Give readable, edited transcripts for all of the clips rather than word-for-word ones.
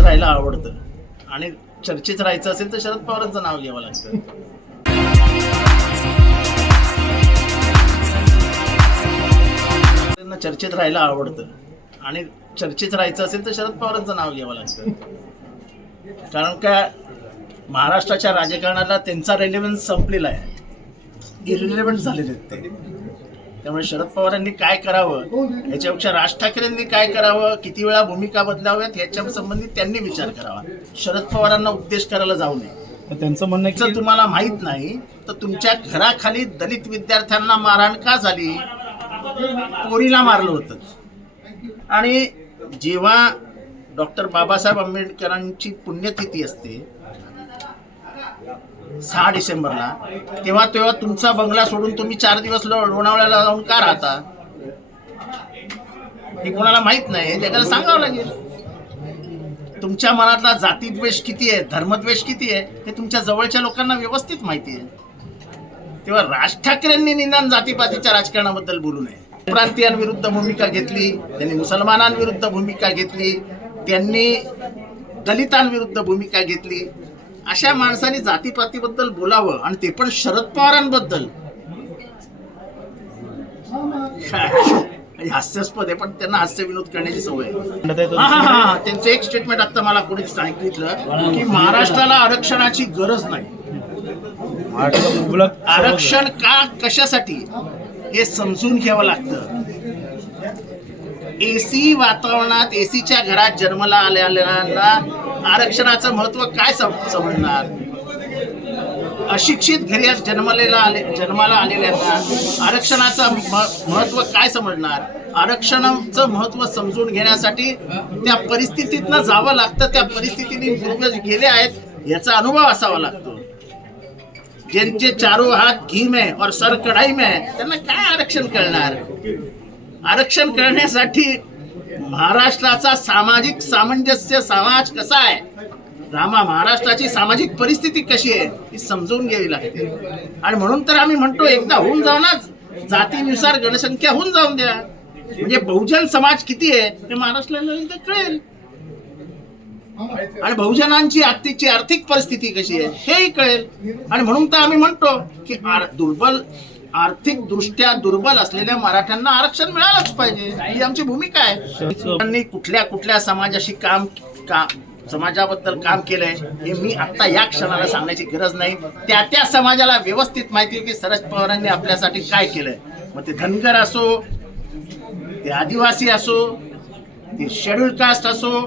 चर्चेत राहायला आवडतं आणि चर्चेत राहायचं असेल तर शरद पवारांचं नाव घ्यावं लागतं. त्यांना चर्चेत राहायला आवडतं आणि चर्चेत राहायचं असेल तर शरद पवारांचं नाव घ्यावं लागतं. कारण का महाराष्ट्राच्या राजकारणाला त्यांचा रेलेव्हन्स संपलेला आहे, इरिलेव्हंट झालेले आहेत ते. त्यामुळे शरद पवारांनी काय करावं याच्यापेक्षा राज ठाकरेंनी काय करावं, किती वेळा भूमिका बदलाव्यात ह्याच्या संबंधित त्यांनी विचार करावा. शरद पवारांना उपदेश करायला जाऊ नये. त्यांचं म्हणणं आहे जर तुम्हाला माहित नाही तर तुमच्या घराखाली दलित विद्यार्थ्यांना मारहाण का झाली, पोरीला मारलं होतं. आणि जेव्हा डॉक्टर बाबासाहेब आंबेडकरांची पुण्यतिथी असते 6 डिसेंबरला, तेव्हा तुमचा बंगला सोडून तुम्ही 4 दिवस लोणावळ्याला जाऊन का राहता, हे कोणाला माहित नाही. जगाला सांगावं लागेल. तुमच्या मनातला जातीद्वेष किती आहे, धर्मद्वेष किती आहे हे तुमच्या जवळच्या लोकांना व्यवस्थित माहिती आहे. तेव्हा राज ठाकरेंनी निदान जातीपातीच्या राजकारणाबद्दल बोलू नये. प्रांतीयांविरुद्ध भूमिका घेतली त्यांनी, मुसलमानांविरुद्ध भूमिका घेतली त्यांनी, दलितांविरुद्ध भूमिका घेतली. अशा माणसांनी जातीपातीबद्दल बोलावं आणि ते पण शरद पवारांबद्दल. हास्यास्पद आहे, पण त्यांना हास्य विनोद करण्याची सवय आहे. त्यांचं एक स्टेटमेंट आता मला कोणी सांगितलं की महाराष्ट्राला आरक्षणाची गरज नाही. आरक्षण का, कशासाठी हे समजून घ्यावं लागतं. एसी वातावरणात, एसीच्या घरात जन्माला आलेल्यांना आरक्षणाचं महत्व काय समजणार. अशिक्षित घरी जन्माला आलेल्यांना आरक्षणाचं महत्व काय समजणार. आरक्षणाचं महत्व समजून घेण्यासाठी त्या परिस्थितीतनं जावं लागतं. त्या परिस्थितीने पूर्वज गेले आहेत याचा अनुभव असावा लागतो. ज्यांचे चारों हात घी में और सर कढाई में, त्यांना काय आरक्षण कळणार. आरक्षण करण्यासाठी महाराष्ट्राचा सामाजिक सामंजस्य, समाज कसा आहे, महाराष्ट्राची सामाजिक परिस्थिती कशी आहे ही समजून घ्यावी लागते. आणि म्हणून तर आम्ही म्हणतो एकदा होऊन जाऊ ना, जातीनुसार गणसंख्या होऊन जाऊन द्या, म्हणजे बहुजन समाज किती आहे हे महाराष्ट्राला कळेल आणि बहुजनांची आजची आर्थिक परिस्थिती कशी आहे हेही कळेल. आणि म्हणून तर आम्ही म्हणतो की आर्थिक दृष्ट्या दुर्बल असलेल्या मराठ्यांना आरक्षण मिळालंच पाहिजे, ही आमची भूमिका आहे. त्यांनी कुठल्या समाजाशी समाजाबद्दल काम केलंय हे मी आता या क्षणाला सांगण्याची गरज नाही. त्या समाजाला व्यवस्थित माहिती आहे की शरद पवारांनी आपल्यासाठी काय केलंय. मग ते धनगर असो, ते आदिवासी असो, ते शेड्यूल कास्ट असो.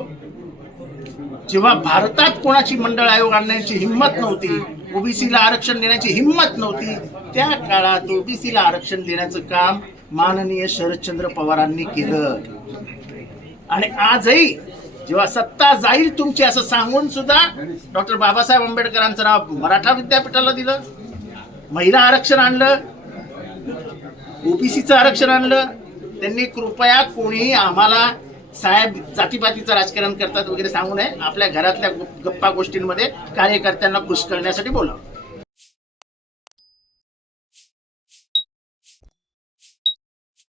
जेव्हा भारतात कोणाची मंडळ आयोग आणण्याची हिंमत नव्हती, ओबीसीला आरक्षण देण्याची हिंमत नव्हती, त्या काळात ओबीसीला आरक्षण देण्याचं काम माननीय शरदचंद्र पवारांनी केलं. आणि आजही जेव्हा सत्ता जाईल तुमची असं सांगून सुद्धा डॉक्टर बाबासाहेब आंबेडकरांचं नाव मराठा विद्यापीठाला दिलं, महिला आरक्षण आणलं, ओबीसीचं आरक्षण आणलं. त्यांनी कृपया कोणी आम्हाला साहेब जातीपातीचं राजकारण करतात वगैरे सांगू नये. आपल्या घरातल्या गप्पा गोष्टींमध्ये कार्यकर्त्यांना खुश करण्यासाठी बोलावं.